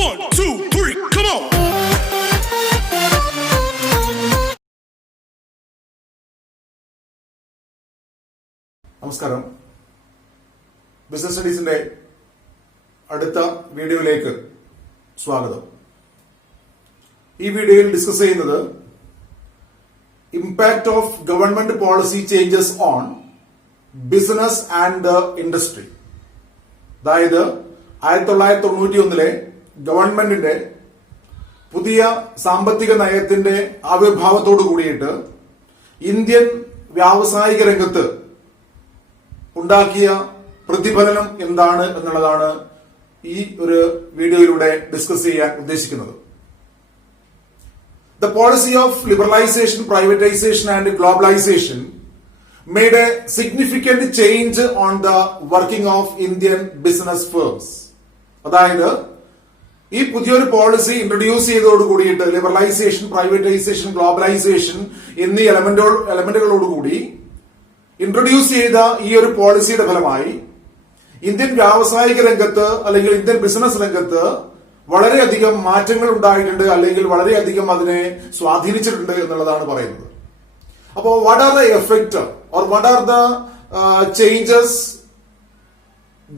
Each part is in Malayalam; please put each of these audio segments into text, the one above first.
1, 2, 3, come on! നമസ്കാരം. ബിസിനസ് സ്റ്റഡീസിന്റെ അടുത്ത വീഡിയോയിലേക്ക് സ്വാഗതം. ഈ വീഡിയോയിൽ ഡിസ്കസ് ചെയ്യുന്നത് impact of government policy changes own business and industry. അതായത് 1991 ഗവൺമെന്റിന്റെ പുതിയ സാമ്പത്തിക നയത്തിന്റെ ആവിർഭാവത്തോടു കൂടിയിട്ട് ഇന്ത്യൻ വ്യാവസായിക രംഗത്ത് ഉണ്ടാക്കിയ പ്രതിഫലനം എന്താണ് എന്നുള്ളതാണ് ഈ ഒരു വീഡിയോയിലൂടെ ഡിസ്കസ് ചെയ്യാൻ ഉദ്ദേശിക്കുന്നത്. The policy of liberalization, privatization and globalization made a significant change on the working of Indian business firms. അതായത് ഈ പുതിയൊരു പോളിസി ഇൻട്രൊഡ്യൂസ് ചെയ്തതോട് കൂടിയിട്ട് ലിബറലൈസേഷൻ, പ്രൈവറ്റൈസേഷൻ, ഗ്ലോബലൈസേഷൻ എന്നീ എലമെന്റുകളോടുകൂടി ഇൻട്രൊഡ്യൂസ് ചെയ്ത ഈ ഒരു പോളിസിയുടെ ഫലമായി ഇന്ത്യൻ വ്യാവസായിക രംഗത്ത് അല്ലെങ്കിൽ ഇന്ത്യൻ ബിസിനസ് രംഗത്ത് വളരെയധികം മാറ്റങ്ങൾ ഉണ്ടായിട്ടുണ്ട്, അല്ലെങ്കിൽ വളരെയധികം അതിനെ സ്വാധീനിച്ചിട്ടുണ്ട് എന്നുള്ളതാണ് പറയുന്നത്. അപ്പോ what are the effect or what are the changes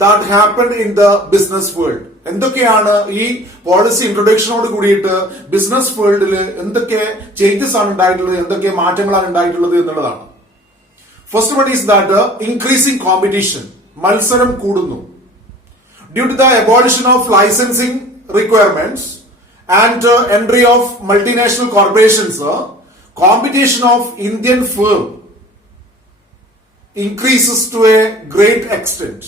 that happened in the business world? എന്തൊക്കെയാണ് ഈ പോളിസി ഇൻട്രൊഡക്ഷനോട് കൂടിയിട്ട് ബിസിനസ് വേൾഡിൽ എന്തൊക്കെ ചേഞ്ചസ് ആണ് ഉണ്ടായിട്ടുള്ളത്, എന്തൊക്കെ മാറ്റങ്ങളാണ് ഉണ്ടായിട്ടുള്ളത് എന്നുള്ളതാണ്. First one is that increasing competition, മത്സരം കൂടുന്നു. Due to the abolition of licensing requirements and entry of multinational corporations, competition of Indian firm increases to a great extent.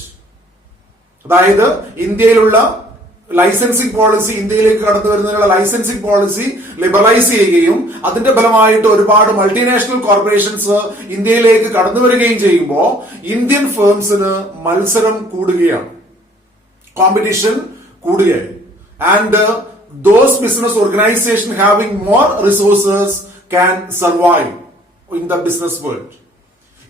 അതായത് ഇന്ത്യയിലുള്ള ലൈസൻസിംഗ് പോളിസി, ഇന്ത്യയിലേക്ക് കടന്നു വരുന്നതിനുള്ള ലൈസൻസിംഗ് പോളിസി ലിബറലൈസ് ചെയ്യുകയും അതിന്റെ ഫലമായിട്ട് ഒരുപാട് മൾട്ടിനാഷണൽ കോർപ്പറേഷൻസ് ഇന്ത്യയിലേക്ക് കടന്നു വരികയും ചെയ്യുമ്പോൾ ഇന്ത്യൻ ഫേംസിന് മത്സരം കൂടുകയാണ്, competition കൂടുകയായി. And those business organizations having more resources can survive in the business world.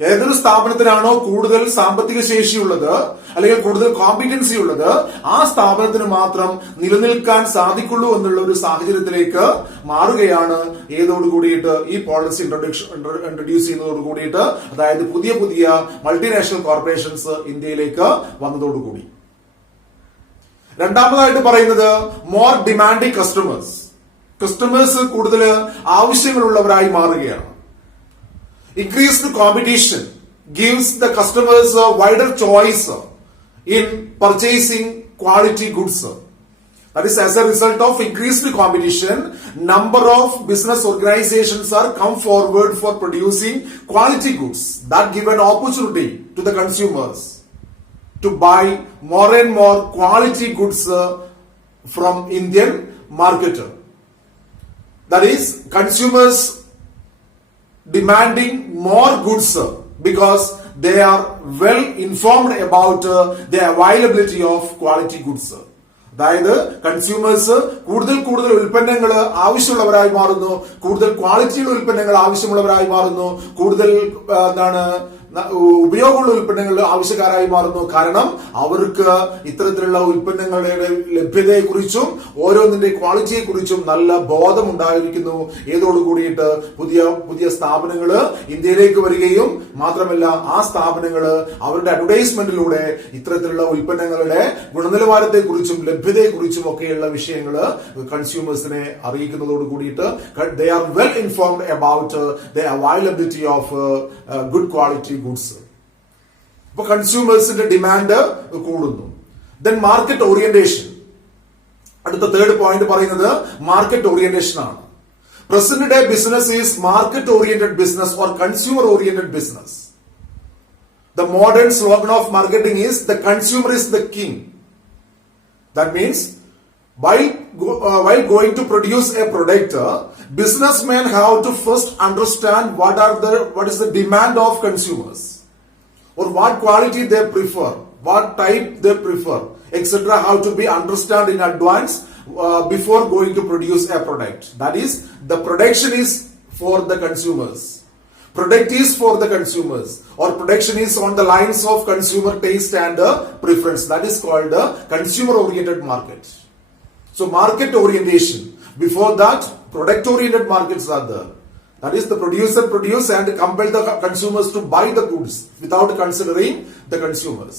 ഏതൊരു സ്ഥാപനത്തിനാണോ കൂടുതൽ സാമ്പത്തിക ശേഷിയുള്ളത് അല്ലെങ്കിൽ കൂടുതൽ കോമ്പിറ്റൻസി ഉള്ളത്, ആ സ്ഥാപനത്തിന് മാത്രം നിലനിൽക്കാൻ സാധിക്കുള്ളൂ എന്നുള്ള ഒരു സാഹചര്യത്തിലേക്ക് മാറുകയാണ് ഏതോടുകൂടിയിട്ട് ഈ പോളിസി ഇൻട്രൊഡ്യൂസ് ചെയ്യുന്നതോട് കൂടിയിട്ട്, അതായത് പുതിയ പുതിയ മൾട്ടിനാഷണൽ കോർപ്പറേഷൻസ് ഇന്ത്യയിലേക്ക് വന്നതോടുകൂടി. രണ്ടാമതായിട്ട് പറയുന്നത് മോർ ഡിമാൻഡിംഗ് കസ്റ്റമേഴ്സ് കൂടുതൽ ആവശ്യങ്ങളുള്ളവരായി മാറുകയാണ്. Increased competition gives the customers wider choice in purchasing quality goods. That is, as a result of increased competition, number of business organizations are come forward for producing quality goods that give an opportunity to the consumers to buy more and more quality goods from Indian market. That is, consumers demanding more goods because they are well informed about the availability of quality goods. അതായത് കൺസ്യൂമേഴ്സ് കൂടുതൽ കൂടുതൽ ഉൽപ്പന്നങ്ങൾ ആവശ്യമുള്ളവരായി മാറുന്നു, കൂടുതൽ ക്വാളിറ്റിയുള്ള ഉൽപ്പന്നങ്ങൾ ആവശ്യമുള്ളവരായി മാറുന്നു, കൂടുതൽ ഉപയോഗമുള്ള ഉൽപ്പന്നങ്ങൾ ആവശ്യക്കാരായി മാറുന്നു. കാരണം അവർക്ക് ഇത്തരത്തിലുള്ള ഉൽപ്പന്നങ്ങളുടെ ലഭ്യതയെക്കുറിച്ചും ഓരോന്നിന്റെ ക്വാളിറ്റിയെക്കുറിച്ചും നല്ല ബോധം ഉണ്ടായിരിക്കുന്നു. ഏതോടുകൂടിയിട്ട് പുതിയ പുതിയ സ്ഥാപനങ്ങൾ ഇന്ത്യയിലേക്ക് വരികയും മാത്രമല്ല ആ സ്ഥാപനങ്ങൾ അവരുടെ അഡ്വർടൈസ്മെന്റിലൂടെ ഇത്തരത്തിലുള്ള ഉൽപ്പന്നങ്ങളുടെ ഗുണനിലവാരത്തെക്കുറിച്ചും ലഭ്യതയെക്കുറിച്ചും ഒക്കെയുള്ള വിഷയങ്ങൾ കൺസ്യൂമേഴ്സിനെ അറിയിക്കുന്നതോട് കൂടിയിട്ട് they are well informed about the availability of good quality goods. ഇപ്പൊ കൺസ്യൂമേഴ്സിന്റെ ഡിമാൻഡ് കൂടുന്നു. Then market orientation. അടുത്ത തേർഡ് പോയിന്റ് പറയുന്നത് മാർക്കറ്റ് ഓറിയന്റേഷൻ ആണ്. Present day business is market oriented business or consumer oriented business. The modern slogan of marketing is the consumer is the king. That means while going to produce a product, businessmen have to first understand what is the demand of consumers, or what quality they prefer, what type they prefer, etc. Have to be understood in advance before going to produce a product. That is, the production is for the consumers. Product is for the consumers, or production is on the lines of consumer taste and preference. That is called a consumer oriented market. So market orientation. Before that, product-oriented markets are there. That is, the producer produce and compel the consumers to buy the goods without considering the consumers.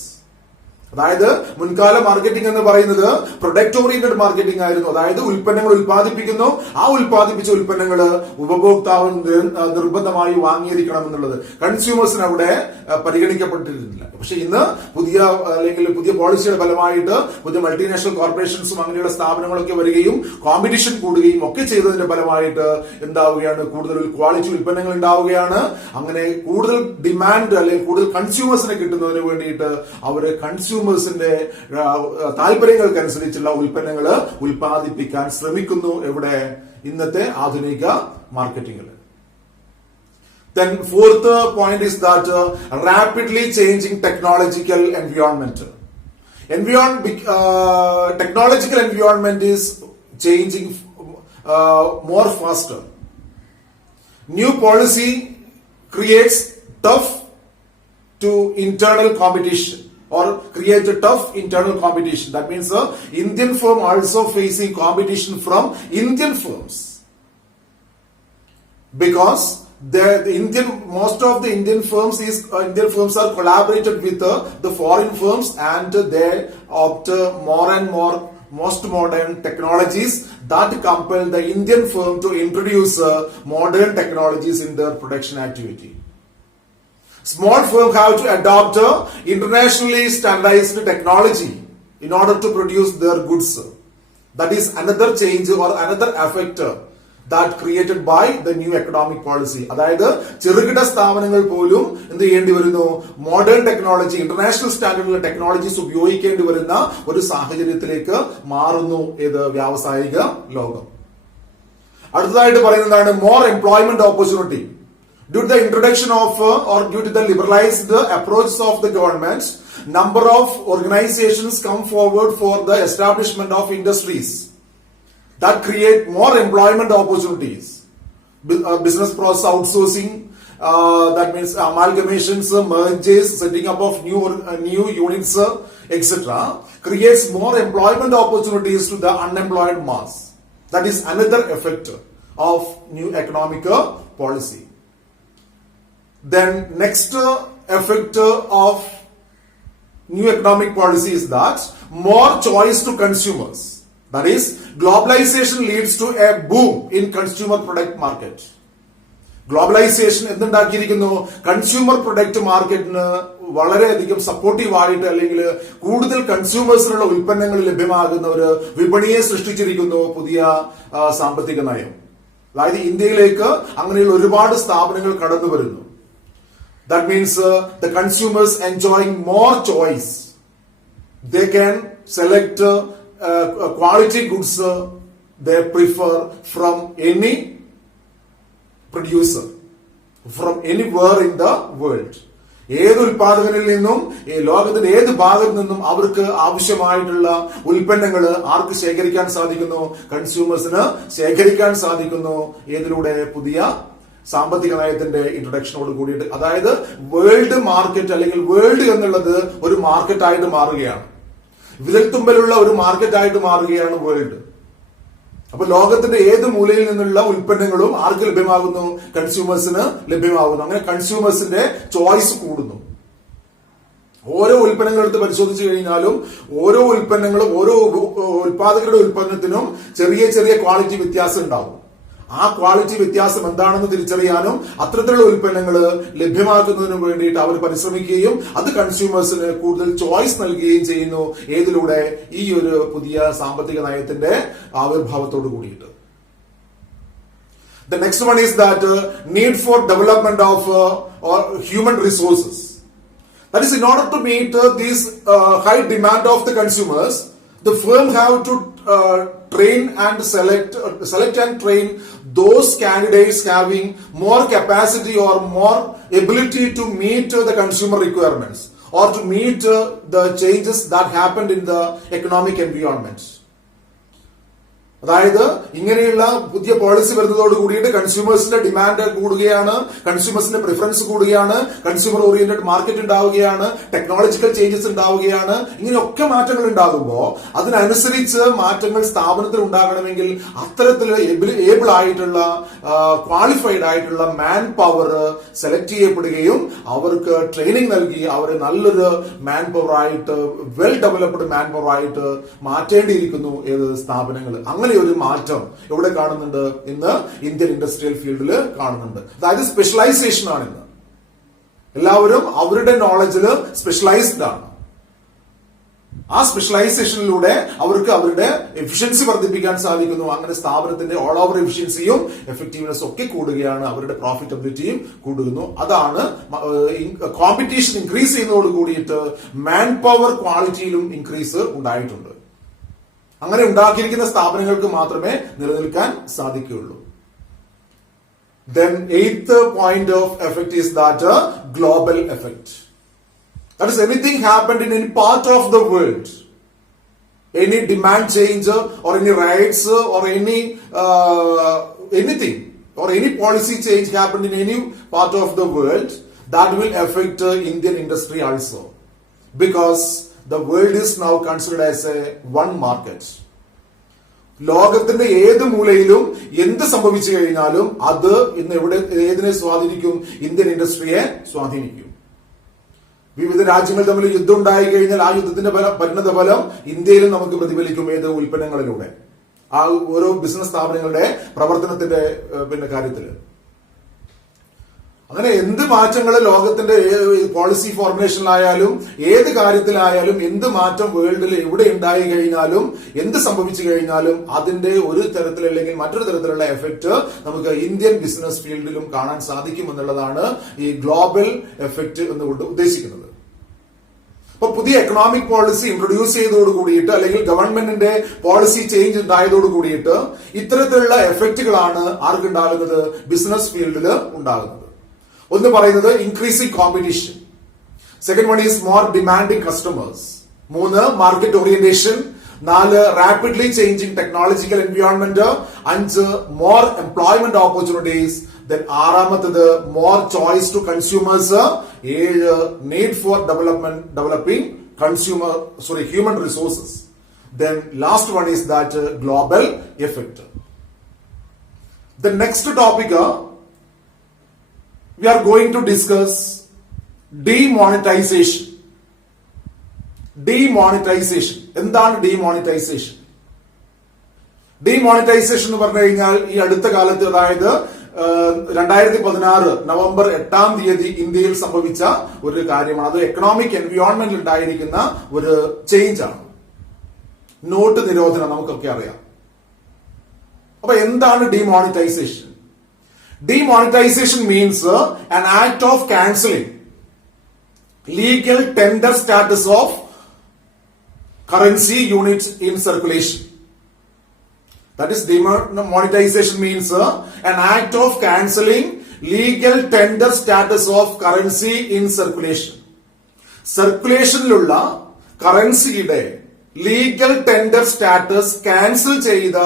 അതായത് മുൻകാല മാർക്കറ്റിംഗ് എന്ന് പറയുന്നത് പ്രൊഡക്റ്റ് ഓറിയന്റഡ് മാർക്കറ്റിംഗ് ആയിരുന്നു. അതായത് ഉൽപ്പന്നങ്ങൾ ഉൽപ്പാദിപ്പിക്കുന്നു, ആ ഉൽപ്പാദിപ്പിച്ച ഉൽപ്പന്നങ്ങൾ ഉപഭോക്താവ് നിർബന്ധമായി വാങ്ങിയിരിക്കണം എന്നുള്ളത് കൺസ്യൂമേഴ്സിന് അവിടെ പരിഗണിക്കപ്പെട്ടിരുന്നില്ല. പക്ഷെ ഇന്ന് പുതിയ പോളിസിയുടെ ഫലമായിട്ട് പുതിയ മൾട്ടിനാഷണൽ കോർപ്പറേഷൻസും അങ്ങനെയുള്ള സ്ഥാപനങ്ങളൊക്കെ വരികയും കോമ്പറ്റീഷൻ കൂടുകയും ഒക്കെ ചെയ്തതിന്റെ ഫലമായിട്ട് എന്താവുകയാണ്, കൂടുതൽ ക്വാളിറ്റി ഉൽപ്പന്നങ്ങൾ ഉണ്ടാവുകയാണ്. അങ്ങനെ കൂടുതൽ ഡിമാൻഡ് അല്ലെങ്കിൽ കൂടുതൽ കൺസ്യൂമേഴ്സിനെ കിട്ടുന്നതിന് വേണ്ടിയിട്ട് അവര് കൺസ്യൂമേഴ്സിന്റെ താല്പര്യങ്ങൾക്കനുസരിച്ചുള്ള ഉൽപ്പന്നങ്ങൾ ഉൽപ്പാദിപ്പിക്കാൻ ശ്രമിക്കുന്നു. എവിടെ? ഇന്നത്തെ ആധുനിക മാർക്കറ്റിംഗിൽ. Then fourth point is that rapidly changing technological environment. Technological environment is changing more faster. New policy creates tough to internal competition or create a tough internal competition. That means Indian firm also facing competition from Indian firms, because most of the Indian firms are collaborated with the foreign firms, and they opt more and more most modern technologies that compel the Indian firm to introduce modern technologies in their production activity. Small firms have to adopt internationally standardized technology in order to produce their goods. That is another change or another effect that created by the new economic policy. അതായത് ചെറുകിട സ്ഥാപനങ്ങൾ പോലും എന്ത് ചെയ്യേണ്ടി വരുന്നു? മോഡേൺ ടെക്നോളജി, ഇന്റർനാഷണൽ സ്റ്റാൻഡേർഡിലുള്ള ടെക്നോളജീസ് ഉപയോഗിക്കേണ്ടി വരുന്ന ഒരു സാഹചര്യത്തിലേക്ക് മാറുന്നു ഏത് വ്യാവസായിക ലോകം. അടുത്തതായിട്ട് പറയുന്നതാണ് more employment opportunity. Due to the introduction of or due to the liberalized approach of the government, number of organizations come forward for the establishment of industries that create more employment opportunities. Business process outsourcing, that means amalgamations, mergers, setting up of new units, etc., creates more employment opportunities to the unemployed mass. That is another effect of new economic policy. Then next effect of new economic policy is that more choice to consumers. That is, globalization leads to a boom in consumer product market. Globalization എന്തുണ്ടാക്കിയിരിക്കുന്നു? കൺസ്യൂമർ പ്രൊഡക്റ്റ് മാർക്കറ്റിന് വളരെയധികം സപ്പോർട്ടീവ് ആയിട്ട് അല്ലെങ്കിൽ കൂടുതൽ കൺസ്യൂമേഴ്സിനുള്ള ഉൽപ്പന്നങ്ങൾ ലഭ്യമാകുന്ന ഒരു വിപണിയെ സൃഷ്ടിച്ചിരിക്കുന്നു പുതിയ സാമ്പത്തിക നയം. അതായത് ഇന്ത്യയിലേക്ക് അങ്ങനെയുള്ള ഒരുപാട് സ്ഥാപനങ്ങൾ കടന്നു വരുന്നു. That means the consumers enjoying more choice. They can select quality goods they prefer from any producer, from anywhere in the world. ഏത് ഉൽപാദകനിൽ നിന്നും ലോകത്തിന്റെ ഏത് ഭാഗത്തു നിന്നും അവർക്ക് ആവശ്യമായിട്ടുള്ള ഉൽപ്പന്നങ്ങൾ ആർക്ക് ശേഖരിക്കാൻ സാധിക്കുന്നു? കൺസ്യൂമേഴ്സിന് ശേഖരിക്കാൻ സാധിക്കുന്നു. ഏതിലൂടെ? പുതിയ സാമ്പത്തിക നയത്തിന്റെ ഇൻട്രൊഡക്ഷനോട് കൂടിയിട്ട്. അതായത് വേൾഡ് മാർക്കറ്റ് അല്ലെങ്കിൽ വേൾഡ് എന്നുള്ളത് ഒരു മാർക്കറ്റായിട്ട് മാറുകയാണ്. വിരൽത്തുമ്പലുള്ള ഒരു മാർക്കറ്റായിട്ട് മാറുകയാണ് വേൾഡ്. അപ്പൊ ലോകത്തിന്റെ ഏത് മൂലയിൽ നിന്നുള്ള ഉൽപ്പന്നങ്ങളും ആർക്ക് ലഭ്യമാകുന്നു? കൺസ്യൂമേഴ്സിന് ലഭ്യമാകുന്നു. അങ്ങനെ കൺസ്യൂമേഴ്സിന്റെ ചോയ്സ് കൂടുന്നു. ഓരോ ഉൽപ്പന്നങ്ങൾ എടുത്ത് പരിശോധിച്ചു കഴിഞ്ഞാലും ഓരോ ഉൽപ്പന്നങ്ങളും ഓരോ ഉൽപാദകരുടെ ഉൽപ്പന്നത്തിനും ചെറിയ ചെറിയ ക്വാളിറ്റി വ്യത്യാസം ഉണ്ടാവും. ആ ക്വാളിറ്റി വ്യത്യാസം എന്താണെന്ന് തിരിച്ചറിയാനും അത്തരത്തിലുള്ള ഉൽപ്പന്നങ്ങൾ ലഭ്യമാക്കുന്നതിനും വേണ്ടിയിട്ട് അവർ പരിശ്രമിക്കുകയും അത് കൺസ്യൂമേഴ്സിന് കൂടുതൽ ചോയ്സ് നൽകുകയും ചെയ്യുന്നു. ഏതിലൂടെ? ഈ ഒരു പുതിയ സാമ്പത്തിക നയത്തിന്റെ ആവിർഭാവത്തോട് കൂടിയിട്ട്. The next one is that need for development of human resources. That is, in order to meet this high demand of the consumers, the firm have to train and select and train those candidates having more capacity or more ability to meet the consumer requirements or to meet the changes that happened in the economic environment. അതായത് ഇങ്ങനെയുള്ള പുതിയ പോളിസി വരുന്നതോട് കൂടിയിട്ട് കൺസ്യൂമേഴ്സിന്റെ ഡിമാൻഡ് കൂടുകയാണ്, കൺസ്യൂമേഴ്സിന്റെ പ്രിഫറൻസ് കൂടുകയാണ്, കൺസ്യൂമർ ഓറിയന്റഡ് മാർക്കറ്റ് ഉണ്ടാവുകയാണ്, ടെക്നോളജിക്കൽ ചേഞ്ചസ് ഉണ്ടാവുകയാണ്. ഇങ്ങനെയൊക്കെ മാറ്റങ്ങൾ ഉണ്ടാകുമ്പോൾ അതിനനുസരിച്ച് മാറ്റങ്ങൾ സ്ഥാപനത്തിൽ ഉണ്ടാകണമെങ്കിൽ അത്തരത്തിൽ ഏബിൾ ആയിട്ടുള്ള ക്വാളിഫൈഡ് ആയിട്ടുള്ള മാൻ പവർ സെലക്ട് ചെയ്യപ്പെടുകയും അവർക്ക് ട്രെയിനിങ് നൽകി അവരെ നല്ലൊരു മാൻ പവർ ആയിട്ട് വെൽ ഡെവലപ്ഡ് മാൻ പവർ ആയിട്ട് മാറ്റേണ്ടിയിരിക്കുന്നു ഏത് സ്ഥാപനങ്ങൾ. അങ്ങനെ ഒരു മാറ്റം എവിടെ കാണുന്നുണ്ട്? ഇന്ന് ഇന്ത്യൻ ഇൻഡസ്ട്രിയൽ ഫീൽഡിൽ കാണുന്നുണ്ട്. അതായത് സ്പെഷ്യലൈസേഷൻ ആണ്. ഇന്ന് എല്ലാവരും അവരുടെ നോളജിൽ സ്പെഷ്യലൈസ്ഡ് ആണ്. ആ സ്പെഷ്യലൈസേഷനിലൂടെ അവർക്ക് അവരുടെ എഫിഷ്യൻസി വർദ്ധിപ്പിക്കാൻ സാധിക്കുന്നു. അങ്ങനെ സ്ഥാപനത്തിന്റെ ഓൾ ഓവർ എഫിഷ്യൻസിയും എഫക്റ്റീവ്നെസ് ഒക്കെ കൂടുകയാണ്, അവരുടെ പ്രോഫിറ്റബിലിറ്റിയും കൂടുന്നു. അതാണ് കോമ്പറ്റീഷൻ ഇൻക്രീസ് ചെയ്യുന്നതോട് കൂടിയിട്ട് മാൻ പവർ ക്വാളിറ്റിയിലും ഇൻക്രീസ് ഉണ്ടായിട്ടുണ്ട്. അങ്ങനെ ഉണ്ടാക്കിയിരിക്കുന്ന സ്ഥാപനങ്ങൾക്ക് മാത്രമേ നിലനിൽക്കാൻ സാധിക്കുകയുള്ളൂ. Then eighth point of effect is that global effect. That is, anything happened in any part of the world, any demand change or any riots or anything or any policy change happened in any part of the world, that will affect Indian industry also, because the world is now considered as a one market. ലോകത്തിന്റെ ഏത് മൂലയിലും എന്ത് സംഭവിച്ചു കഴിഞ്ഞാലും അത് ഇന്ന് ഏതിനെ സ്വാധീനിക്കും? ഇന്ത്യൻ ഇൻഡസ്ട്രിയെ സ്വാധീനിക്കും. വിവിധ രാജ്യങ്ങൾ തമ്മിൽ യുദ്ധം ഉണ്ടായി കഴിഞ്ഞാൽ ആ യുദ്ധത്തിന്റെ പരിണത ഫലം ഇന്ത്യയിലും നമുക്ക് പ്രതിഫലിക്കും. ഏത് ഉൽപ്പന്നങ്ങളിലൂടെ, ആ ഓരോ ബിസിനസ് സ്ഥാപനങ്ങളുടെ പ്രവർത്തനത്തിന്റെ കാര്യത്തില്. അങ്ങനെ എന്ത് മാറ്റങ്ങൾ ലോകത്തിന്റെ പോളിസി ഫോർമുലേഷനിലായാലും ഏത് കാര്യത്തിലായാലും എന്ത് മാറ്റം വേൾഡിൽ എവിടെ ഉണ്ടായി കഴിഞ്ഞാലും എന്ത് സംഭവിച്ചു കഴിഞ്ഞാലും അതിന്റെ ഒരു തരത്തിൽ അല്ലെങ്കിൽ മറ്റൊരു തരത്തിലുള്ള എഫക്ട് നമുക്ക് ഇന്ത്യൻ ബിസിനസ് ഫീൽഡിലും കാണാൻ സാധിക്കും എന്നുള്ളതാണ് ഈ ഗ്ലോബൽ എഫക്ട് എന്നുകൊണ്ട് ഉദ്ദേശിക്കുന്നത്. അപ്പൊ പുതിയ എക്കണോമിക് പോളിസി ഇൻട്രൊഡ്യൂസ് ചെയ്തതോട് കൂടിയിട്ട് അല്ലെങ്കിൽ ഗവൺമെന്റിന്റെ പോളിസി ചേഞ്ച് ഉണ്ടായതോട് കൂടിയിട്ട് ഇത്തരത്തിലുള്ള എഫക്റ്റുകളാണ് ആർക്കുണ്ടാകുന്നത്? ബിസിനസ് ഫീൽഡിൽ ഉണ്ടാകുന്നത്. ഒന്ന് പറയുന്നത് increasing competition, second one is more demanding customers, 3 market orientation, 4 rapidly changing technological environment, 5 more employment opportunities, then 6 more choice to consumers, 7 need for developing human resources. Then last one is that global effect. The next topic we are going to discuss demonetization. Demonetization. എന്താണ് demonetization? Demonetization എന്ന് പറഞ്ഞു കഴിഞ്ഞാൽ ഈ അടുത്ത കാലത്ത്, അതായത് 2016 നവംബർ 8 ഇന്ത്യയിൽ സംഭവിച്ച ഒരു കാര്യമാണ്. അത് എക്കണോമിക് എൻവയോൺമെന്റിൽ ഉണ്ടായിരിക്കുന്ന ഒരു ചേഞ്ച് ആണ്. നോട്ട് നിരോധനം നമുക്കൊക്കെ അറിയാം. അപ്പൊ എന്താണ് demonetization? Demonetization means an act of cancelling legal tender status of currency units in circulation. That is, demonetization means an act of cancelling legal tender status of currency in circulation. സർക്കുലേഷനിലുള്ള കറൻസിയുടെ ലീഗൽ ടെൻഡർ സ്റ്റാറ്റസ് ക്യാൻസൽ ചെയ്ത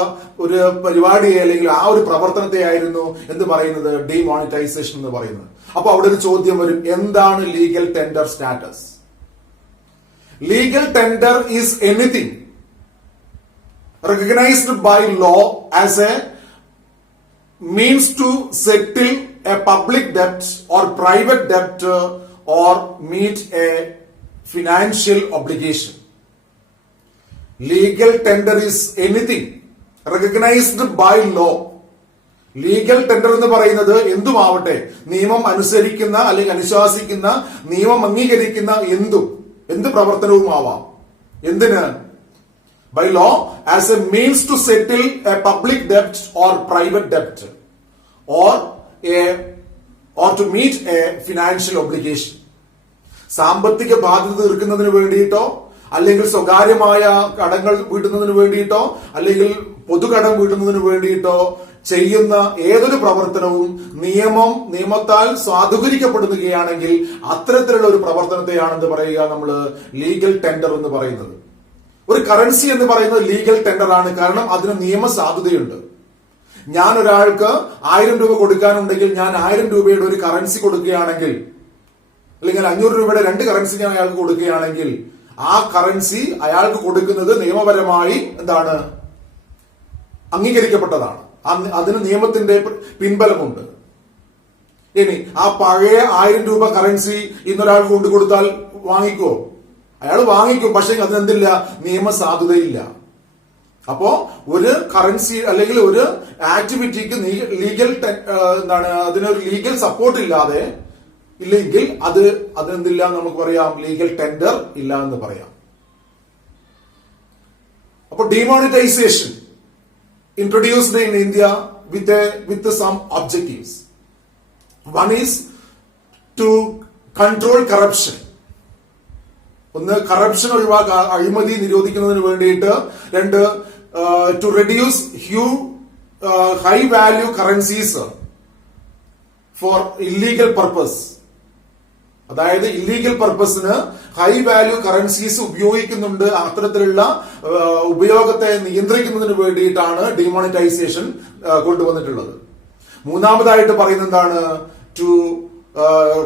ഒരു പരിപാടിയെ അല്ലെങ്കിൽ ആ ഒരു പ്രവർത്തനത്തെ ആയിരുന്നു എന്ത് പറയുന്നത്? ഡിമോണിറ്റൈസേഷൻ എന്ന് പറയുന്നത്. അപ്പൊ അവിടെ ഒരു ചോദ്യം വരും, എന്താണ് legal tender status? Legal tender is anything recognized by law as a means to settle a public debt or private debt or meet a financial obligation. Legal tender is anything recognized by law. Legal tender എന്ന് പറയുന്നത് എന്തുമാവട്ടെ, നിയമം അനുസരിക്കുന്ന അല്ലെങ്കിൽ അനുശാസിക്കുന്ന, നിയമം അംഗീകരിക്കുന്ന എന്ത് പ്രവർത്തനവും ആവാം. എന്തിന്? by law as a means to settle a public debt or private debt or to meet a financial obligation. സാമ്പത്തിക ബാധ്യത തീർക്കുന്നതിന് വേണ്ടിയിട്ടോ അല്ലെങ്കിൽ സ്വകാര്യമായ കടങ്ങൾ വീട്ടുന്നതിന് വേണ്ടിയിട്ടോ അല്ലെങ്കിൽ പൊതുകടം വീട്ടുന്നതിന് വേണ്ടിയിട്ടോ ചെയ്യുന്ന ഏതൊരു പ്രവർത്തനവും നിയമത്താൽ സാധൂകരിക്കപ്പെടുകയാണെങ്കിൽ അത്തരത്തിലുള്ള ഒരു പ്രവർത്തനത്തെയാണെന്ന് പറയുക നമ്മൾ ലീഗൽ ടെൻഡർ എന്ന് പറയുന്നത്. ഒരു കറൻസി എന്ന് പറയുന്നത് ലീഗൽ ടെൻഡർ ആണ്. കാരണം അതിന് നിയമസാധുതയുണ്ട്. ഞാൻ ഒരാൾക്ക് 1000 രൂപ കൊടുക്കാനുണ്ടെങ്കിൽ ഞാൻ 1000 രൂപയുടെ ഒരു കറൻസി കൊടുക്കുകയാണെങ്കിൽ, അല്ലെങ്കിൽ 500 രൂപയുടെ 2 കറൻസി ഞാൻ അയാൾക്ക് കൊടുക്കുകയാണെങ്കിൽ ആ കറൻസി അയാൾക്ക് കൊടുക്കുന്നത് നിയമപരമായി എന്താണ്, അംഗീകരിക്കപ്പെട്ടതാണ്. അതിന് നിയമത്തിന്റെ പിൻബലമുണ്ട്. ഇനി ആ പഴയ 1000 രൂപ കറൻസി ഇന്നൊരാൾക്ക് കൊണ്ടു കൊടുത്താൽ വാങ്ങിക്കോ? അയാൾ വാങ്ങിക്കും, പക്ഷെ അതിനെന്തില്ല, നിയമസാധുതയില്ല. അപ്പോ ഒരു കറൻസി അല്ലെങ്കിൽ ഒരു ആക്ടിവിറ്റിക്ക് ലീഗൽ എന്താണ്, അതിനൊരു ലീഗൽ സപ്പോർട്ട് ഇല്ലാതെ ഇല്ലെങ്കിൽ അതിനെന്തില്ല നമുക്ക് പറയാം, ലീഗൽ ടെൻഡർ ഇല്ല എന്ന് പറയാം. അപ്പൊ demonetisation introduced in India with some objectives. One is to control corruption. ഒന്ന്, കറപ്ഷൻ ഒഴിവാക്കുക, അഴിമതി നിരോധിക്കുന്നതിന് വേണ്ടിയിട്ട്. 2, to reduce high value currencies for illegal purpose. അതായത് ഇല്ലീഗൽ പർപ്പസിന് ഹൈ വാല്യൂ കറൻസീസ് ഉപയോഗിക്കുന്നുണ്ട്. അത്തരത്തിലുള്ള ഉപയോഗത്തെ നിയന്ത്രിക്കുന്നതിന് വേണ്ടിയിട്ടാണ് ഡിമോണിറ്റൈസേഷൻ കൊണ്ടുവന്നിട്ടുള്ളത്. മൂന്നാമതായിട്ട് പറയുന്നത് എന്താണ്, ടു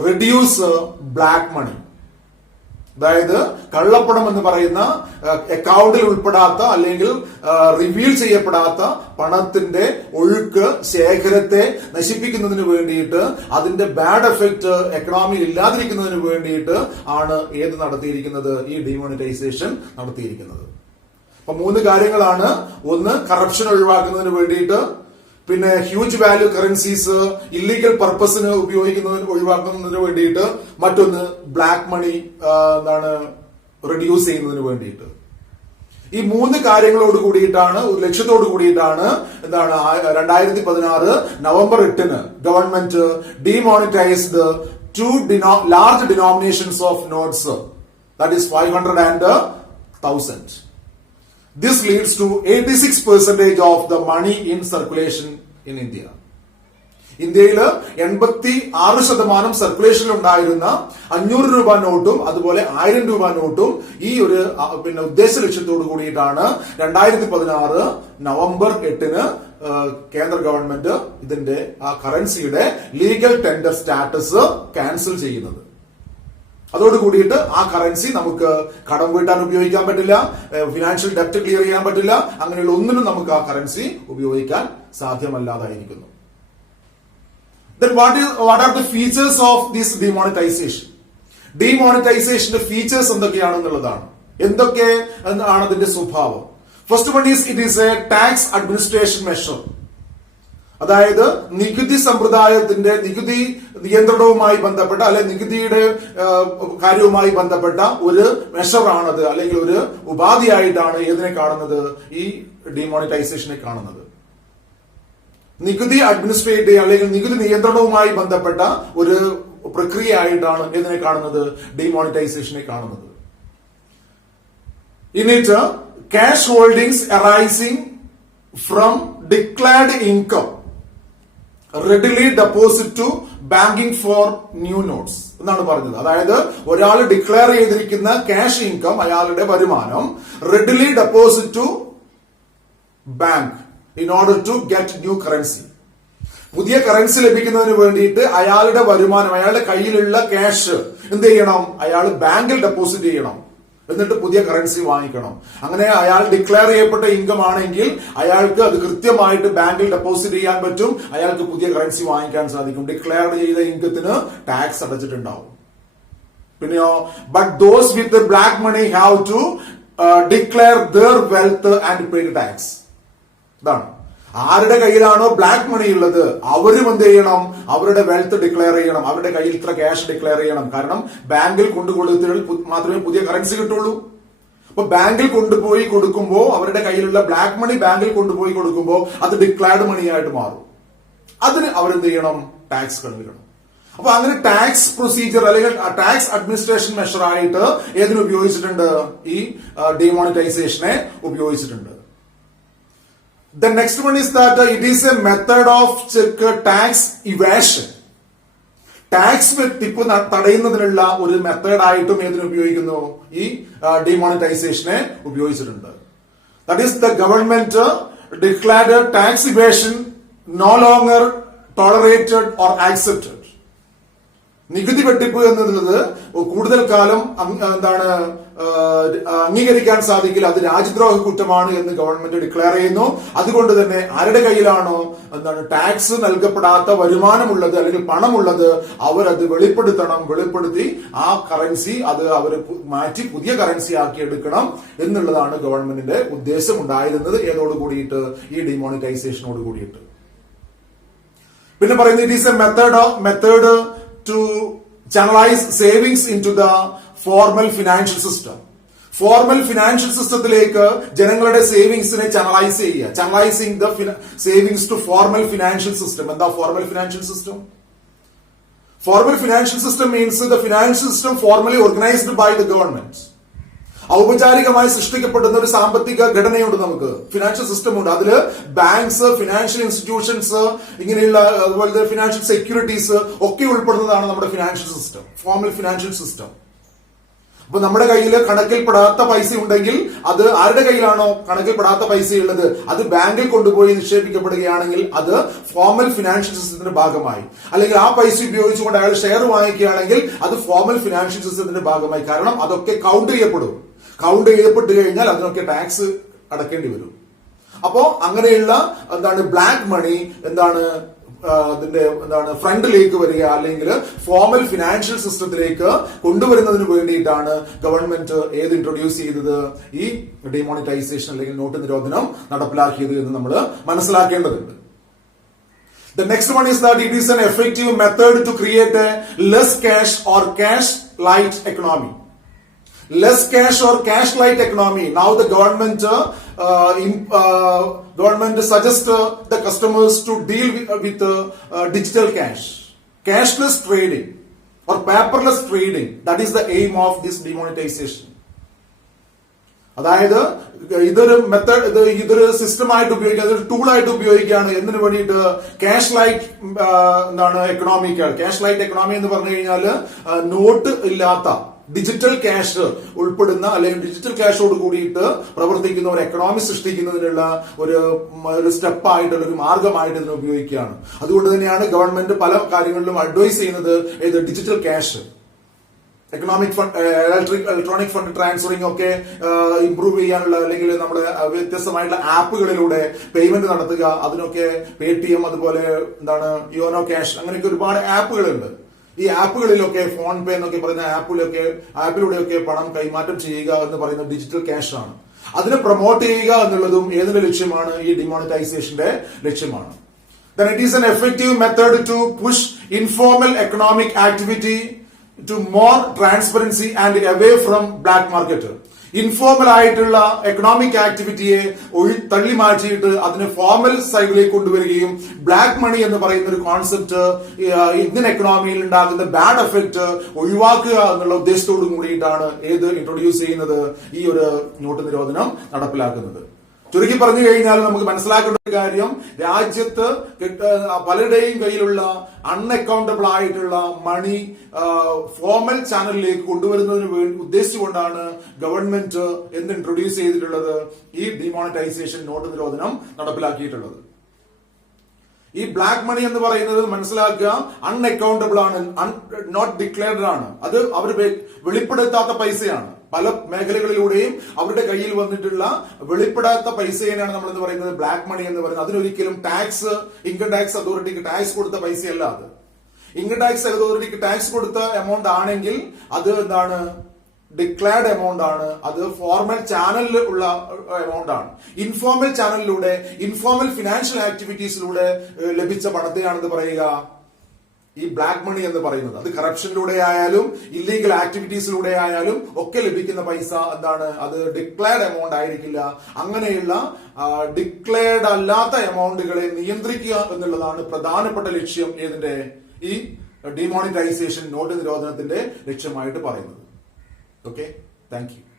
റെഡ്യൂസ് ബ്ലാക്ക് മണി. അതായത് കള്ളപ്പണം എന്ന് പറയുന്ന അക്കൗണ്ടിൽ ഉൾപ്പെടാത്ത അല്ലെങ്കിൽ റിവീൽ ചെയ്യപ്പെടാത്ത പണത്തിന്റെ ഒഴുക്ക്, ശേഖരത്തെ നശിപ്പിക്കുന്നതിന് വേണ്ടിയിട്ട്, അതിന്റെ ബാഡ് എഫക്ട് എക്കണോമിയിൽ ഇല്ലാതിരിക്കുന്നതിന് വേണ്ടിയിട്ട് ആണ് നടത്തിയിരിക്കുന്നത്, ഈ ഡിമോണിറ്റൈസേഷൻ നടത്തിയിരിക്കുന്നത്. അപ്പൊ 3 കാര്യങ്ങളാണ്. ഒന്ന്, കറപ്ഷൻ ഒഴിവാക്കുന്നതിന് വേണ്ടിയിട്ട്. പിന്നെ ഹ്യൂജ് വാല്യൂ കറൻസീസ് ഇല്ലീഗൽ പർപ്പസിന് ഒഴിവാക്കുന്നതിന് വേണ്ടിയിട്ട്. മറ്റൊന്ന്, ബ്ലാക്ക് മണി റെഡ്യൂസ് ചെയ്യുന്നതിന് വേണ്ടിയിട്ട്. ഈ 3 കാര്യങ്ങളോട് കൂടിയിട്ടാണ്, ഒരു ലക്ഷ്യത്തോട് കൂടിയിട്ടാണ് 2016 November 8 government ഡിമോണിറ്റൈസ്ഡ് 2 large denominations of notes, that is 500 and 1000. This leads to 86% of the money in circulation in India. ഇന്ത്യയിൽ 86% സർക്കുലേഷനിൽ ഉണ്ടായിരുന്ന 500 രൂപ നോട്ടും അതുപോലെ 1000 രൂപ നോട്ടും ഈ ഒരു ഉദ്ദേശ ലക്ഷ്യത്തോടു കൂടിയിട്ടാണ് 2016 നവംബർ 8 കേന്ദ്ര ഗവൺമെന്റ് ഇതിന്റെ ആ കറൻസിയുടെ ലീഗൽ ടെൻഡർ സ്റ്റാറ്റസ് ക്യാൻസൽ ചെയ്യുന്നത്. അതോടുകൂടിയിട്ട് ആ കറൻസി നമുക്ക് കടം വീട്ടാൻ ഉപയോഗിക്കാൻ പറ്റില്ല, ഫിനാൻഷ്യൽ ഡെപ്റ്റ് ക്ലിയർ ചെയ്യാൻ പറ്റില്ല, അങ്ങനെയുള്ള ഒന്നിനും നമുക്ക് ആ കറൻസി ഉപയോഗിക്കാൻ സാധ്യമല്ലാതായിരിക്കുന്നു. Then what are the features of this demonetization? ഡിമോണിറ്റൈസേഷന്റെ ഫീച്ചേഴ്സ് എന്തൊക്കെയാണെന്നുള്ളതാണ്. എന്തൊക്കെ ആണ് അതിന്റെ സ്വഭാവം? First one is it is a tax administration measure. അതായത് നികുതി സമ്പ്രദായത്തിന്റെ, നികുതി നിയന്ത്രണവുമായി ബന്ധപ്പെട്ട അല്ലെ നികുതിയുടെ കാര്യവുമായി ബന്ധപ്പെട്ട ഒരു മെഷറാണത്, അല്ലെങ്കിൽ ഒരു ഉപാധിയായിട്ടാണ് ഏതിനെ കാണുന്നത്, ഈ ഡിമോണിറ്റൈസേഷനെ കാണുന്നത്. നികുതി അഡ്മിനിസ്ട്രേറ്റ് ചെയ്യുക അല്ലെങ്കിൽ നികുതി നിയന്ത്രണവുമായി ബന്ധപ്പെട്ട ഒരു പ്രക്രിയയായിട്ടാണ് ഇതിനെ കാണുന്നത്, ഡിമോണിറ്റൈസേഷനെ കാണുന്നത്. In it, cash holdings arising from declared income readily deposit to banking for new notes എന്നാണ് പറഞ്ഞത്. അതായത് ഒരാൾ ഡിക്ലെയർ ചെയ്തിരിക്കുന്ന ക്യാഷ് ഇൻകം, അയാളുടെ വരുമാനം readily deposit to bank in order to get new currency. പുതിയ കറൻസി ലഭിക്കുന്നതിന് വേണ്ടിയിട്ട് അയാളുടെ വരുമാനം, അയാളുടെ കയ്യിലുള്ള ക്യാഷ് എന്ത് ചെയ്യണം, അയാൾ ബാങ്കിൽ ഡെപ്പോസിറ്റ് ചെയ്യണം, എന്നിട്ട് പുതിയ കറൻസി വാങ്ങിക്കണം. അങ്ങനെ അയാൾ ഡിക്ലെയർ ചെയ്യപ്പെട്ട ഇൻകം ആണെങ്കിൽ അയാൾക്ക് അത് കൃത്യമായിട്ട് ബാങ്കിൽ ഡെപ്പോസിറ്റ് ചെയ്യാൻ പറ്റും, അയാൾക്ക് പുതിയ കറൻസി വാങ്ങിക്കാൻ സാധിക്കും. ഡിക്ലെയർ ചെയ്ത ഇൻകത്തിന് ടാക്സ് അടച്ചിട്ടുണ്ടാവും. പിന്നെയോ, but those with black money have to declare their wealth and pay tax. ഇതാണ്, ആരുടെ കയ്യിലാണോ ബ്ലാക്ക് മണി ഉള്ളത് അവരും എന്ത് ചെയ്യണം, അവരുടെ വെൽത്ത് ഡിക്ലെയർ ചെയ്യണം, അവരുടെ കയ്യിൽ ഇത്ര ക്യാഷ് ഡിക്ലെയർ ചെയ്യണം. കാരണം ബാങ്കിൽ കൊണ്ടുകൊടുത്താൽ മാത്രമേ പുതിയ കറൻസി കിട്ടുള്ളൂ. അപ്പൊ ബാങ്കിൽ കൊണ്ടുപോയി കൊടുക്കുമ്പോൾ, അവരുടെ കയ്യിലുള്ള ബ്ലാക്ക് മണി ബാങ്കിൽ കൊണ്ടുപോയി കൊടുക്കുമ്പോൾ അത് ഡിക്ലയർഡ് മണി ആയിട്ട് മാറും. അതിന് അവരെന്ത് ചെയ്യണം, ടാക്സ് കണ്ടുപിടിക്കണം. അപ്പൊ അങ്ങനെ ടാക്സ് പ്രൊസീജിയർ അല്ലെങ്കിൽ ടാക്സ് അഡ്മിനിസ്ട്രേഷൻ മെഷർ ആയിട്ട് ഏതിന് ഉപയോഗിച്ചിട്ടുണ്ട്, ഈ ഡിമോണിറ്റൈസേഷനെ ഉപയോഗിച്ചിട്ടുണ്ട്. The next one is that it is a method of tax evasion. Tax വെട്ടിപ്പ് തടയുന്നതിനുള്ള ഒരു മെത്തേഡായിട്ടും ഏതിനെ ഉപയോഗിക്കുന്നു? ഈ ഡിമോണിറ്റൈസേഷനെ ഉപയോഗിച്ചിട്ടുണ്ട്. That is the government declared tax evasion no longer tolerated or accepted. നികുതി വെട്ടിപ്പ് എന്നുള്ളത് കൂടുതൽ കാലം അംഗീകരിക്കാൻ സാധിക്കില്ല, അത് രാജ്യദ്രോഹ കുറ്റമാണ് എന്ന് ഗവൺമെന്റ് ഡിക്ലെയർ ചെയ്യുന്നു. അതുകൊണ്ട് തന്നെ ആരുടെ കയ്യിലാണോ ടാക്സ് നൽകപ്പെടാത്ത വരുമാനമുള്ളത് അല്ലെങ്കിൽ പണമുള്ളത് അവരത് വെളിപ്പെടുത്തി ആ കറൻസി അത് അവർ മാറ്റി പുതിയ കറൻസി ആക്കി എടുക്കണം എന്നുള്ളതാണ് ഗവൺമെന്റിന്റെ ഉദ്ദേശം ഉണ്ടായിരുന്നത്. ഏതോട് കൂടിയിട്ട്? ഈ ഡിമോണിറ്റൈസേഷനോട് കൂടിയിട്ട്. പിന്നെ പറയുന്നത് it is a method to channelize savings into the formal financial system. Formal financial സിസ്റ്റത്തിലേക്ക് ജനങ്ങളുടെ സേവിങ്സിനെ ചാനലൈസ് ചെയ്യുക. Channelizing the savings to formal financial system. എന്താ formal financial system? Formal financial system means the financial system formally organised by the government. ഔപചാരികമായി സൃഷ്ടിക്കപ്പെടുന്ന ഒരു സാമ്പത്തിക ഘടനയുണ്ട്, നമുക്ക് ഫിനാൻഷ്യൽ സിസ്റ്റം ഉണ്ട്. അതില് ബാങ്ക്സ്, ഫിനാൻഷ്യൽ ഇൻസ്റ്റിറ്റ്യൂഷൻസ്, ഇങ്ങനെയുള്ള അതുപോലെ ഫിനാൻഷ്യൽ സെക്യൂരിറ്റീസ് ഒക്കെ ഉൾപ്പെടുന്നതാണ് നമ്മുടെ financial system, formal financial system. അപ്പൊ നമ്മുടെ കയ്യിൽ കണക്കിൽപ്പെടാത്ത പൈസ ഉണ്ടെങ്കിൽ അത് ആരുടെ കയ്യിലാണോ കണക്കിൽപ്പെടാത്ത പൈസ ഉള്ളത് അത് ബാങ്കിൽ കൊണ്ടുപോയി നിക്ഷേപിക്കപ്പെടുകയാണെങ്കിൽ അത് ഫോർമൽ ഫിനാൻഷ്യൽ സിസ്റ്റത്തിന്റെ ഭാഗമായി. അല്ലെങ്കിൽ ആ പൈസ ഉപയോഗിച്ചുകൊണ്ട് അയാൾ ഷെയർ വാങ്ങിക്കുകയാണെങ്കിൽ അത് ഫോർമൽ ഫിനാൻഷ്യൽ സിസ്റ്റത്തിന്റെ ഭാഗമായി. കാരണം അതൊക്കെ കൗണ്ട് ചെയ്യപ്പെട്ടു കഴിഞ്ഞാൽ അതിനൊക്കെ ടാക്സ് അടക്കേണ്ടി വരും. അപ്പോ അങ്ങനെയുള്ള ബ്ലാക്ക് മണി അതിന്റെ ഫ്രണ്ടിലേക്ക് വരിക അല്ലെങ്കിൽ ഫോർമൽ ഫിനാൻഷ്യൽ സിസ്റ്റത്തിലേക്ക് കൊണ്ടുവരുന്നതിന് വേണ്ടിയിട്ടാണ് ഗവൺമെന്റ് ഇൻട്രൊഡ്യൂസ് ചെയ്തത്? ഈ ഡിമോണിറ്റൈസേഷൻ അല്ലെങ്കിൽ നോട്ട് നിരോധനം നടപ്പിലാക്കിയത് എന്ന് നമ്മൾ മനസ്സിലാക്കേണ്ടതുണ്ട്. The next one is that it is an effective method to create a less cash or cash light economy. Less cash or cash light economy. Now the government suggests the customers to deal with digital cash, cashless trading or paperless trading. That is the aim of this demonetization. അതായത് ഇതൊരു സിസ്റ്റമായിട്ട് ഉപയോഗിക്കുക, അതൊരു ടൂളായിട്ട് ഉപയോഗിക്കുകയാണ്. എന്തിനു വേണ്ടിയിട്ട്? ക്യാഷ് ലൈറ്റ് എക്കണോമിക്കാണ്. ക്യാഷ് ലൈറ്റ് എക്കണോമി എന്ന് പറഞ്ഞു കഴിഞ്ഞാൽ നോട്ട് ഇല്ലാത്ത ഡിജിറ്റൽ ക്യാഷ് ഉൾപ്പെടുന്ന അല്ലെങ്കിൽ ഡിജിറ്റൽ ക്യാഷോട് കൂടിയിട്ട് പ്രവർത്തിക്കുന്ന ഒരു എക്കണോമി സൃഷ്ടിക്കുന്നതിനുള്ള ഒരു സ്റ്റെപ്പായിട്ടുള്ള ഒരു മാർഗമായിട്ട് ഇതിനെ ഉപയോഗിക്കുകയാണ്. അതുകൊണ്ട് തന്നെയാണ് ഗവൺമെന്റ് പല കാര്യങ്ങളിലും അഡ്വൈസ് ചെയ്യുന്നത് digital cash, economic fund, electronic fund transferring ഒക്കെ ഇംപ്രൂവ് ചെയ്യാനുള്ള അല്ലെങ്കിൽ നമ്മുടെ വ്യത്യസ്തമായിട്ടുള്ള ആപ്പുകളിലൂടെ പേയ്മെന്റ് നടത്തുക. അതിനൊക്കെ പേടിഎം, അതുപോലെ യോനോ ക്യാഷ്, അങ്ങനെയൊക്കെ ഒരുപാട് ആപ്പുകളുണ്ട്. ഈ ആപ്പുകളിലൊക്കെ ഫോൺ പേ എന്നൊക്കെ പറയുന്ന ആപ്പിലൂടെയൊക്കെ പണം കൈമാറ്റം ചെയ്യുക എന്ന് പറയുന്ന ഡിജിറ്റൽ ക്യാഷ് ആണ്. അതിനെ പ്രൊമോട്ട് ചെയ്യുക എന്നുള്ളതും ഏതിന്റെ ലക്ഷ്യമാണ്? ഈ ഡിമോണിറ്റൈസേഷന്റെ ലക്ഷ്യമാണ്. Then it is an effective method to push informal economic activity to more transparency and away from black market. Informal ആയിട്ടുള്ള എക്കണോമിക് ആക്ടിവിറ്റിയെ തള്ളി മാറ്റിയിട്ട് അതിനെ ഫോർമൽ സൈഡിലേക്ക് കൊണ്ടുവരികയും ബ്ലാക്ക് മണി എന്ന് പറയുന്ന ഒരു കോൺസെപ്റ്റ് ഇന്ത്യൻ എക്കണോമിയിൽ ഉണ്ടാകുന്ന ബാഡ് എഫക്ട് ഒഴിവാക്കുക എന്നുള്ള ഉദ്ദേശത്തോടു കൂടിയിട്ടാണ് ഇൻട്രൊഡ്യൂസ് ചെയ്യുന്നത്, ഈ ഒരു നോട്ട് നിരോധനം നടപ്പിലാക്കുന്നത്. ചുരുക്കി പറഞ്ഞു കഴിഞ്ഞാൽ നമുക്ക് മനസ്സിലാക്കേണ്ട ഒരു കാര്യം, രാജ്യത്ത് പലരുടെയും കയ്യിലുള്ള അൺഅക്കൗണ്ടബിൾ ആയിട്ടുള്ള മണി ഫോർമൽ ചാനലിലേക്ക് കൊണ്ടുവരുന്നതിന് വേണ്ടി ഉദ്ദേശിച്ചുകൊണ്ടാണ് ഗവൺമെന്റ് ഇൻട്രൊഡ്യൂസ് ചെയ്തിട്ടുള്ളത് ഈ ഡിമോണിറ്റൈസേഷൻ നോട്ട് നിരോധനം നടപ്പിലാക്കിയിട്ടുള്ളത്. ഈ ബ്ലാക്ക് മണി എന്ന് പറയുന്നത് മനസ്സിലാക്കുക, അൺഅക്കൗണ്ടബിൾ ആണ്, നോട്ട് ഡിക്ലെയർഡ് ആണ്. അത് അവർ വെളിപ്പെടുത്താത്ത പൈസയാണ്. പല മേഖലകളിലൂടെയും അവരുടെ കയ്യിൽ വന്നിട്ടുള്ള വെളിപ്പെടാത്ത പൈസയാണ് നമ്മൾ എന്ന് പറയുന്നത് ബ്ലാക്ക് മണി എന്ന് പറയുന്നത്. അതിനൊരിക്കലും ഇൻകം ടാക്സ് അതോറിറ്റിക്ക് ടാക്സ് കൊടുത്ത പൈസയല്ല. അത് ഇൻകം ടാക്സ് അതോറിറ്റിക്ക് ടാക്സ് കൊടുത്ത എമൗണ്ട് ആണെങ്കിൽ അത് ഡിക്ലെയർഡ് എമൗണ്ട് ആണ്. അത് ഫോർമൽ ചാനലിൽ ഉള്ള എമൗണ്ട് ആണ്. ഇൻഫോർമൽ ചാനലിലൂടെ, ഇൻഫോർമൽ ഫിനാൻഷ്യൽ ആക്ടിവിറ്റീസിലൂടെ ലഭിച്ച പണത്തെയാണെന്ന് പറയുക ഈ ബ്ലാക്ക് മണി എന്ന് പറയുന്നത്. അത് കറപ്ഷനിലൂടെ ആയാലും ഇല്ലീഗൽ ആക്ടിവിറ്റീസിലൂടെ ആയാലും ഒക്കെ ലഭിക്കുന്ന പൈസ അത് ഡിക്ലെയർഡ് എമൗണ്ട് ആയിരിക്കില്ല. അങ്ങനെയുള്ള ഡിക്ലെയർഡ് അല്ലാത്ത എമൗണ്ടുകളെ നിയന്ത്രിക്കുക എന്നുള്ളതാണ് പ്രധാനപ്പെട്ട ലക്ഷ്യം ഈ ഡിമോണിറ്റൈസേഷൻ നോട്ട് നിരോധനത്തിന്റെ ലക്ഷ്യമായിട്ട് പറയുന്നത്. Okay, thank you.